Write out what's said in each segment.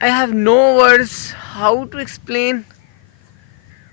I have no words how to explain۔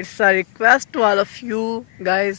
it's a request to all of you guys،